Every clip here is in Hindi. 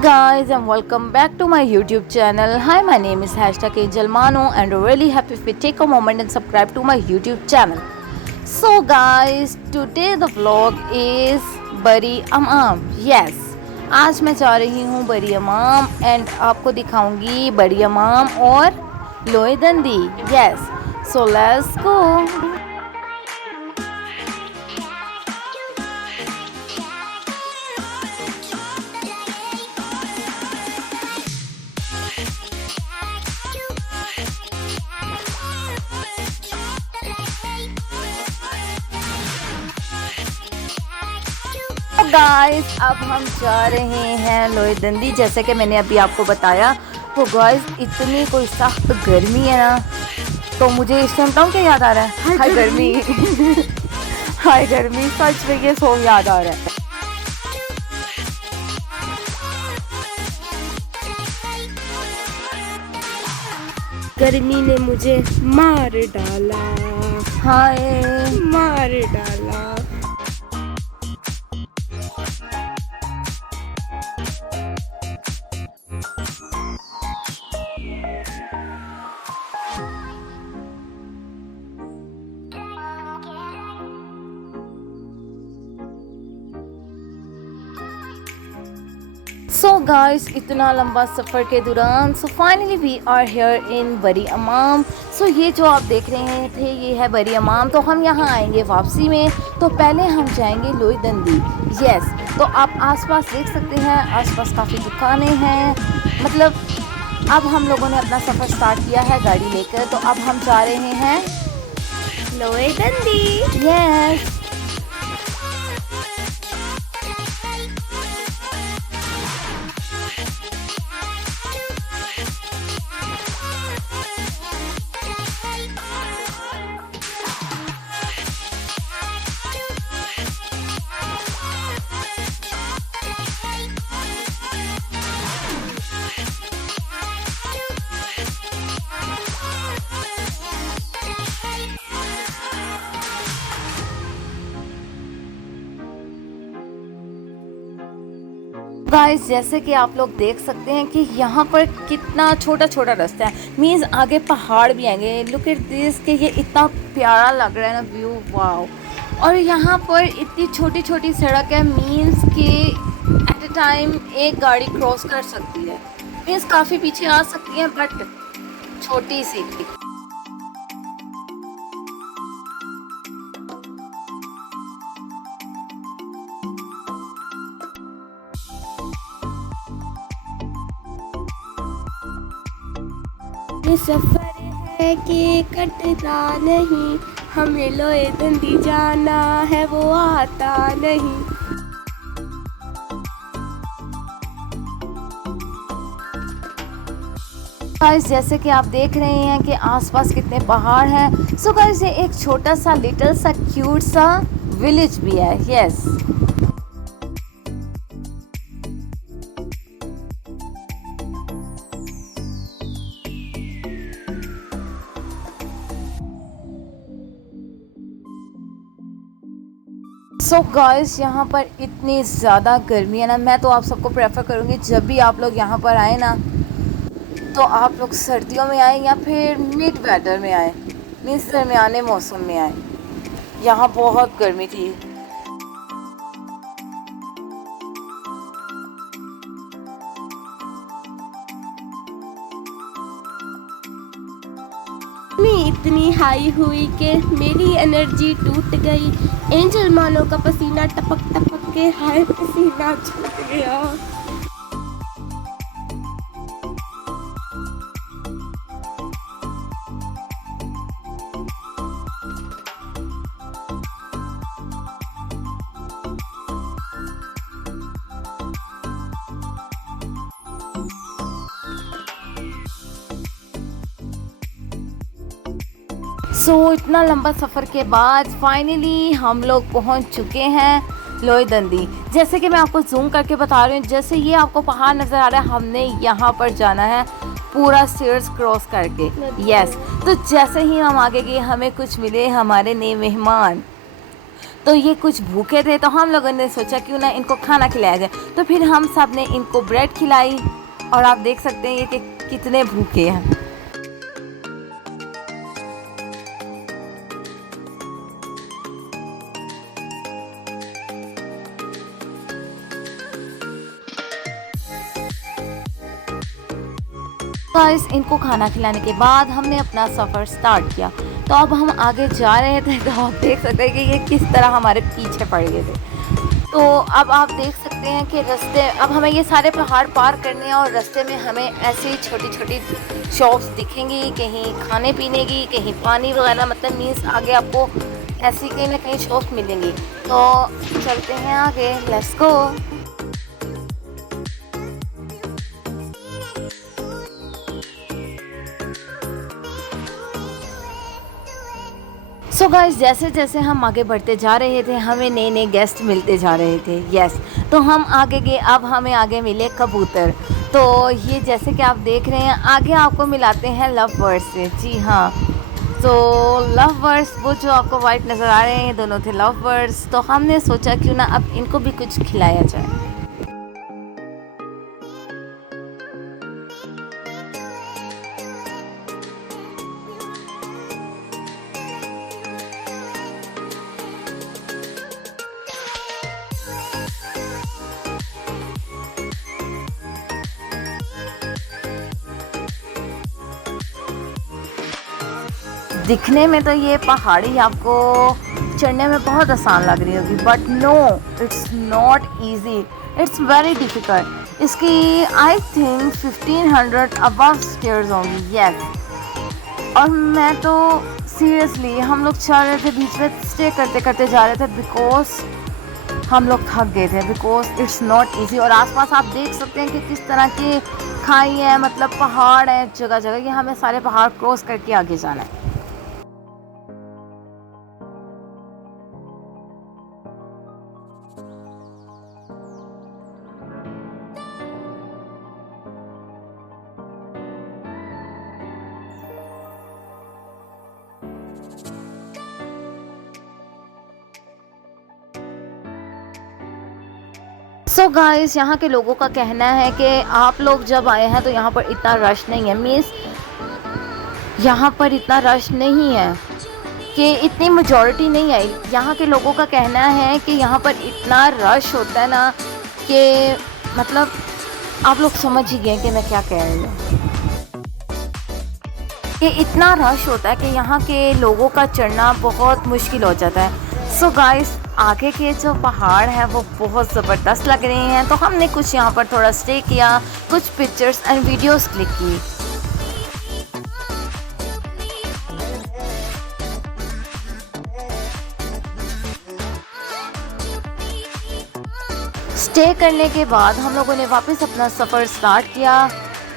guys, and welcome back to my YouTube channel. Hi, my name is Angel Mano and I'm really happy if you take a moment and subscribe to my YouTube channel. So guys, today the vlog is बड़ी अमाम. Yes, आज मैं जा रही हूँ बड़ी अमाम एंड आपको दिखाऊंगी बड़ी अमाम और लोहे दंदी. Yes, so let's go. Guys अब हम जा रहे हैं लोहे दंदी. जैसे कि मैंने अभी आपको बताया तो गाइस इतनी कोई सख्त गर्मी है ना, तो मुझे इस टाइम टाइम क्या याद आ रहा है? हाय गर्मी. हाय गर्मी, सच में ये सॉन्ग याद आ रहा है. गर्मी ने मुझे मार डाला, हाय मार डाला. सो गाइस इतना लंबा सफ़र के दौरान so finally we are here in Bari Imam. सो ये जो आप देख रहे थे ये है बड़ी अमाम. तो हम यहाँ आएंगे वापसी में, तो पहले हम जाएंगे लोहे दंदी. यस, तो आप आसपास देख सकते हैं, आसपास काफ़ी दुकानें हैं. मतलब अब हम लोगों ने अपना सफ़र स्टार्ट किया है गाड़ी लेकर. तो अब हम जा रहे हैं लोहे दंदी. यस. गाइस जैसे कि आप लोग देख सकते हैं कि यहाँ पर कितना छोटा छोटा रास्ता है. मीन्स आगे पहाड़ भी आएंगे. लुक एट दिस कि ये इतना प्यारा लग रहा है ना व्यू. वाओ. और यहाँ पर इतनी छोटी छोटी सड़क है. मीन्स कि एट अ टाइम एक गाड़ी क्रॉस कर सकती है. मीन्स काफ़ी पीछे आ सकती है बट छोटी सी. ये सफर है कि कटता नहीं, हमें लोहे दंदी जाना है वो आता नहीं. गाइस जैसे कि आप देख रहे हैं कि आसपास कितने पहाड़ हैं. सो गाइस ये एक छोटा सा लिटिल सा क्यूट सा विलेज भी है. यस. सो गाइस यहाँ पर इतनी ज़्यादा गर्मी है ना. मैं तो आप सबको प्रेफर करूँगी जब भी आप लोग यहाँ पर आए ना तो आप लोग सर्दियों में आए या फिर मिड वेदर में आए. मीन्स दरमियाने मौसम में आए. यहाँ बहुत गर्मी थी. मैं इतनी हाई हुई कि मेरी एनर्जी टूट गई. एंजल मानो का पसीना टपक टपक के हाय पसीना छूट गया. सो इतना लंबा सफ़र के बाद फाइनली हम लोग पहुंच चुके हैं लोहे दंदी. जैसे कि मैं आपको जूम करके बता रही हूँ, जैसे ये आपको पहाड़ नज़र आ रहा है, हमने यहाँ पर जाना है पूरा स्टेयर्स क्रॉस करके. यस. तो जैसे ही हम आगे गए हमें कुछ मिले हमारे नए मेहमान. तो ये कुछ भूखे थे, तो हम लोगों ने सोचा क्यों ना इनको खाना खिलाया जाए। तो फिर हम सब ने इनको ब्रेड खिलाई और आप देख सकते हैं ये कि कितने भूखे हैं। गाइस इनको खाना खिलाने के बाद हमने अपना सफ़र स्टार्ट किया। तो अब हम आगे जा रहे थे, तो आप देख सकते हैं कि ये किस तरह हमारे पीछे पड़ गए थे। तो अब आप देख सकते हैं कि रास्ते, अब हमें ये सारे पहाड़ पार करने हैं और रास्ते में हमें ऐसी छोटी छोटी शॉप्स दिखेंगी, कहीं खाने पीने की, कहीं पानी वगैरह, मतलब मीन्स आगे आपको ऐसी कहीं ना कहीं शॉप्स मिलेंगी। तो चलते हैं आगे, लेट्स गो। सो गाइस जैसे जैसे हम आगे बढ़ते जा रहे थे हमें नए नए गेस्ट मिलते जा रहे थे। यस, तो हम आगे गए, अब हमें आगे मिले कबूतर। तो ये जैसे कि आप देख रहे हैं आगे आपको मिलाते हैं लव बर्ड्स से। जी हाँ, तो लव बर्ड्स वो जो आपको वाइट नज़र आ रहे हैं ये दोनों थे लव बर्ड्स। तो हमने सोचा क्यों ना अब इनको भी कुछ खिलाया जाए। दिखने में तो ये पहाड़ी आपको चढ़ने में बहुत आसान लग रही होगी, but no, it's not easy, it's very difficult. इसकी आई थिंक 1500 अबव स्टेयर्स होंगी। यस, और मैं तो सीरियसली हम लोग चल रहे थे, बीच में स्टे करते करते जा रहे थे बिकॉज हम लोग थक गए थे, बिकॉज इट्स नॉट इजी। और आसपास आप देख सकते हैं कि किस तरह की खाई है, मतलब पहाड़ है जगह जगह, ये हमें सारे पहाड़ क्रॉस करके आगे जाना है। सो गाइस यहाँ के लोगों का कहना है कि आप लोग जब आए हैं तो यहाँ पर इतना रश नहीं है, मीन्स यहाँ पर इतना रश नहीं है कि इतनी मेजॉरिटी नहीं आई। यहाँ के लोगों का कहना है कि यहाँ पर इतना रश होता है ना कि मतलब आप लोग समझ ही गए कि मैं क्या कह रही हूँ, कि इतना रश होता है कि यहाँ के लोगों का चढ़ना बहुत मुश्किल हो जाता है। सो गाइस आगे के जो पहाड़ हैं वो बहुत ज़बरदस्त लग रहे हैं, तो हमने कुछ यहाँ पर थोड़ा स्टे किया, कुछ पिक्चर्स एंड वीडियोस क्लिक की। स्टे करने के बाद हम लोगों ने वापस अपना सफ़र स्टार्ट किया।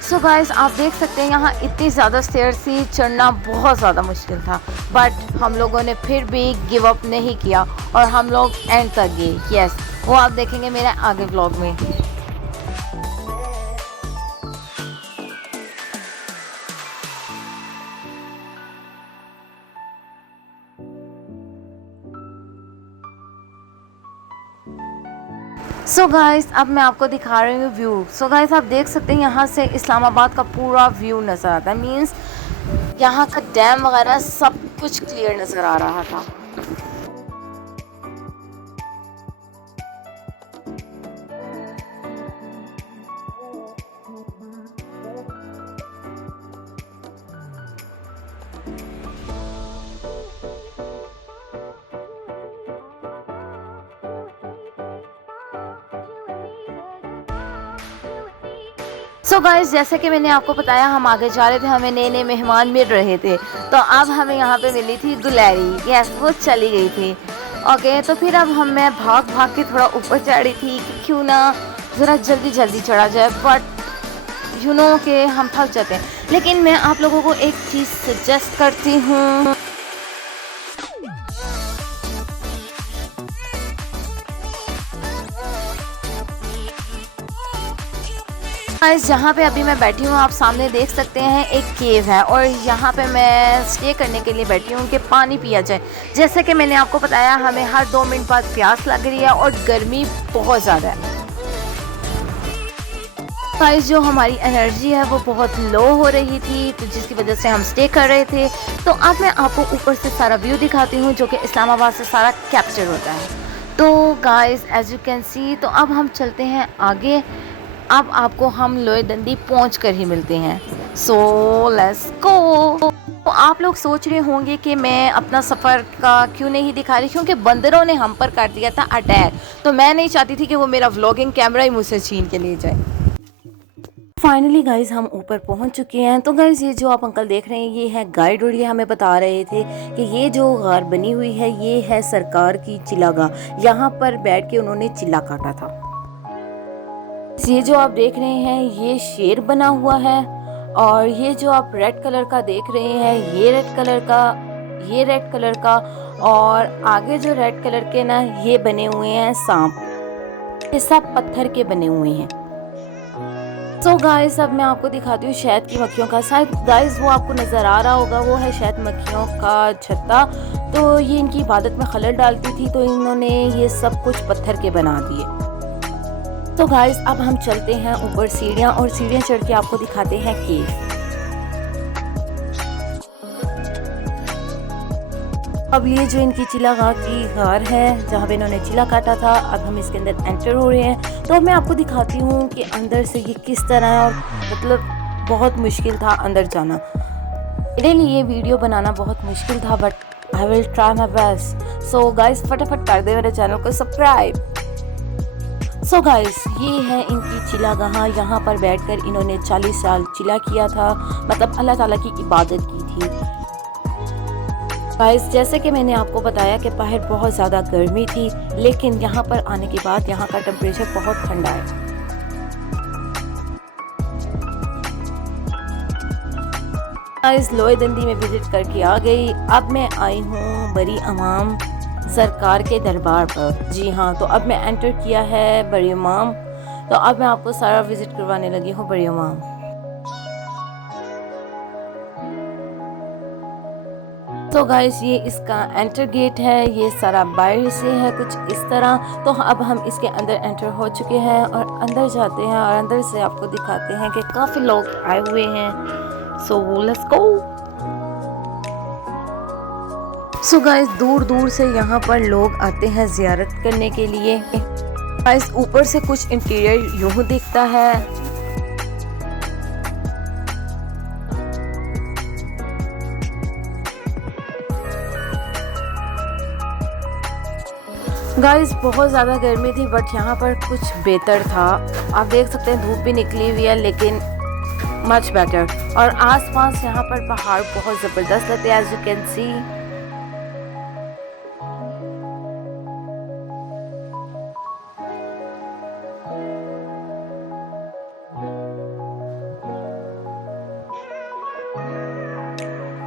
सो गाइस आप देख सकते हैं यहाँ इतनी ज़्यादा स्टेयर्स थी, चढ़ना बहुत ज़्यादा मुश्किल था, बट हम लोगों ने फिर भी गिव अप नहीं किया और हम लोग एंड तक गए। यस, वो आप देखेंगे मेरे आगे व्लॉग में। सो गाइस अब मैं आपको दिखा रही हूँ व्यू। सो गाइस आप देख सकते हैं यहाँ से इस्लामाबाद का पूरा व्यू नज़र आता है, मीन्स यहाँ का डैम वगैरह सब कुछ क्लियर नज़र आ रहा था। सो गाइस जैसे कि मैंने आपको बताया हम आगे जा रहे थे, हमें नए नए मेहमान मिल रहे थे, तो अब हमें यहाँ पे मिली थी दुलहरी। यस, वो चली गई थी। ओके, तो फिर अब मैं भाग भाग के थोड़ा ऊपर चढ़ी थी कि क्यों ना ज़रा जल्दी जल्दी चढ़ा जाए, बट यू नो कि हम थक जाते हैं। लेकिन मैं आप लोगों को एक चीज़ सजेस्ट करती हूँ, गाइस जहाँ पे अभी मैं बैठी हूँ आप सामने देख सकते हैं एक केव है और यहाँ पे मैं स्टे करने के लिए बैठी हूँ कि पानी पिया जाए। जैसे कि मैंने आपको बताया हमें हर 2 मिनट बाद प्यास लग रही है और गर्मी बहुत ज़्यादा है। गाइस जो हमारी एनर्जी है वो बहुत लो हो रही थी तो जिसकी वजह से हम स्टे कर रहे थे। तो अब मैं आपको ऊपर से सारा व्यू दिखाती हूँ जो कि इस्लामाबाद से सारा कैप्चर होता है। तो guys as you can see तो अब हम चलते हैं आगे। अब आपको हम लोए डंडी पहुँच कर ही मिलते हैं। So let's go. तो आप लोग सोच रहे होंगे कि मैं अपना सफ़र का क्यों नहीं दिखा रही, क्योंकि बंदरों ने हम पर कर दिया था अटैक। तो मैं नहीं चाहती थी कि वो मेरा व्लॉगिंग कैमरा ही मुझसे छीन के ले जाए। फाइनली गाइज हम ऊपर पहुंच चुके हैं। तो गाइज ये जो आप अंकल देख रहे हैं ये है गाइड और ये हमें बता रहे थे कि ये जो गार बनी हुई है ये है सरकार की चिलागाह। यहाँ पर बैठ के उन्होंने चिल्ला काटा था। ये जो आप देख रहे हैं ये शेर बना हुआ है और ये जो आप रेड कलर का देख रहे हैं ये रेड कलर का और आगे जो रेड कलर के ना ये बने हुए हैं सांप। ये सब पत्थर के बने हुए हैं। सो गाइस अब मैं आपको दिखाती हूँ शहद की मक्खियों का। शायद गाइस वो आपको नज़र आ रहा होगा वो है शहद मक्खियों का छत्ता। तो ये इनकी इबादत में खलल डालती थी तो इन्होंने ये सब कुछ पत्थर के बना दिए। तो गाइस अब हम चलते हैं ऊपर सीढ़ियाँ और सीढ़ियाँ चढ़ के आपको दिखाते हैं केव। अब ये जो इनकी चिलागाह की गार है जहाँ पे इन्होंने चिला काटा था अब हम इसके अंदर एंटर हो रहे हैं। तो मैं आपको दिखाती हूँ कि अंदर से ये किस तरह है और मतलब बहुत मुश्किल था अंदर जाना। मेरे लिए ये वीडियो बनाना बहुत मुश्किल था but I will try my best. So guys फटाफट कर दे मेरे चैनल को सब्सक्राइब। सो गाइस ये है इनकी चिलागाह। यहाँ पर बैठकर इन्होंने 40 साल चिला किया था, मतलब अल्लाह ताला की इबादत की थी। गाइस जैसे कि मैंने आपको बताया कि बाहर बहुत ज़्यादा गर्मी थी लेकिन यहाँ पर आने के बाद यहाँ का टेम्परेचर बहुत ठंडा है। गाइस लोए दंडी में विजिट करके आ गई। अब मैं आई हूँ बड़ी अमाम सरकार के दरबार पर। जी हाँ तो अब मैं एंटर किया है बड़ी इमाम। तो अब मैं आपको सारा विजिट करवाने लगी हूँ बड़ी इमाम। तो गाइस ये इसका एंटर गेट है। ये सारा बाहर से है कुछ इस तरह। तो अब हम इसके अंदर एंटर हो चुके हैं और अंदर जाते हैं और अंदर से आपको दिखाते हैं कि काफ़ी लोग आए हुए हैं। So let's go. So guys दूर दूर से यहाँ पर लोग आते हैं ज़ियारत करने के लिए। गाइस ऊपर से कुछ इंटीरियर यूं दिखता है। गाइस बहुत ज़्यादा गर्मी थी बट यहाँ पर कुछ बेहतर था। आप देख सकते हैं धूप भी निकली हुई है लेकिन मच बेटर। और आसपास यहाँ पर पहाड़ बहुत ज़बरदस्त लगते हैं एज यू कैन सी।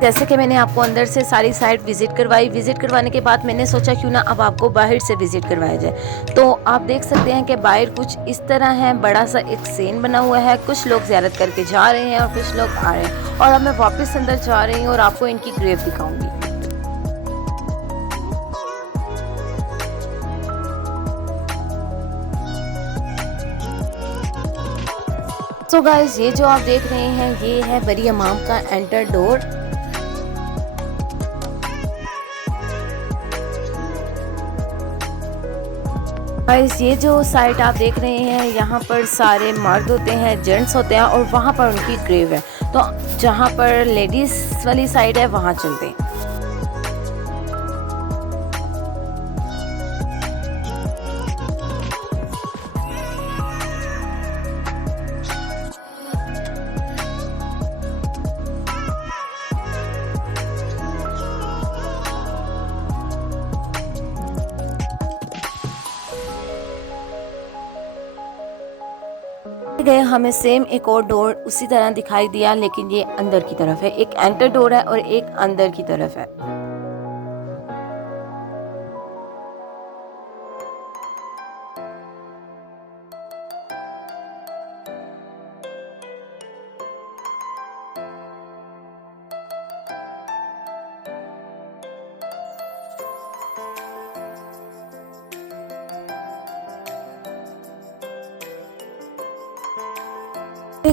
जैसे कि मैंने आपको अंदर से सारी साइट विजिट करवाई। विजिट करवाने के बाद मैंने सोचा क्यों ना अब आपको बाहर से विजिट करवाया जाए। तो आप देख सकते हैं कि बाहर कुछ इस तरह है, बड़ा सा एक सीन बना हुआ है। कुछ लोग ज़ियारत करके जा रहे हैं और कुछ लोग आ रहे हैं और अब मैं वापस अंदर जा रही हूँ और आपको इनकी ग्रेव दिखाऊंगी। सो गाइस ये जो आप देख रहे हैं ये है बरी इमाम का एंटर डोर। गाइस ये जो साइट आप देख रहे हैं यहाँ पर सारे मर्द होते हैं, जेंट्स होते हैं और वहाँ पर उनकी ग्रेव है। तो जहाँ पर लेडीज़ वाली साइड है वहाँ चलते हैं। गए हमें सेम एक और डोर उसी तरह दिखाई दिया लेकिन ये अंदर की तरफ है। एक एंटर डोर है और एक अंदर की तरफ है।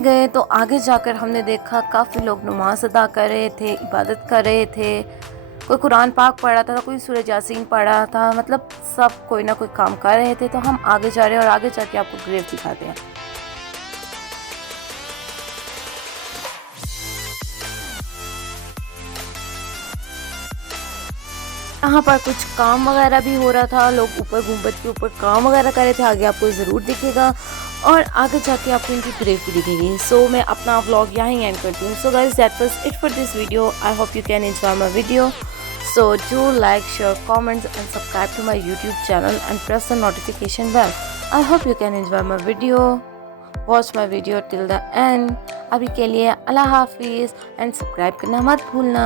गए तो आगे जाकर हमने देखा काफ़ी लोग नमाज अदा कर रहे थे, इबादत कर रहे थे, कोई कुरान पाक पढ़ रहा था, कोई सूरह यासीन पढ़ रहा था, मतलब सब कोई ना कोई काम कर रहे थे। तो हम आगे जा रहे हैं और आगे जाके आपको ग्रेव दिखाते हैं। यहाँ पर कुछ काम वगैरह भी हो रहा था, लोग ऊपर गुंबद के ऊपर काम वगैरह कर रहे थे, आगे आपको ज़रूर दिखेगा और आगे जाके आपको इनकी ग्रेव भी दिखेगी। सो मैं अपना व्लॉग यहाँ एंड करती हूँ। So guys that was it for this video. I hope you can enjoy my video. So do like, share, comment and subscribe to my YouTube channel and press the notification bell. I hope you can enjoy my video. Watch my video till the end. अभी के लिए अल्लाह हाफिज़ and subscribe करना मत भूलना।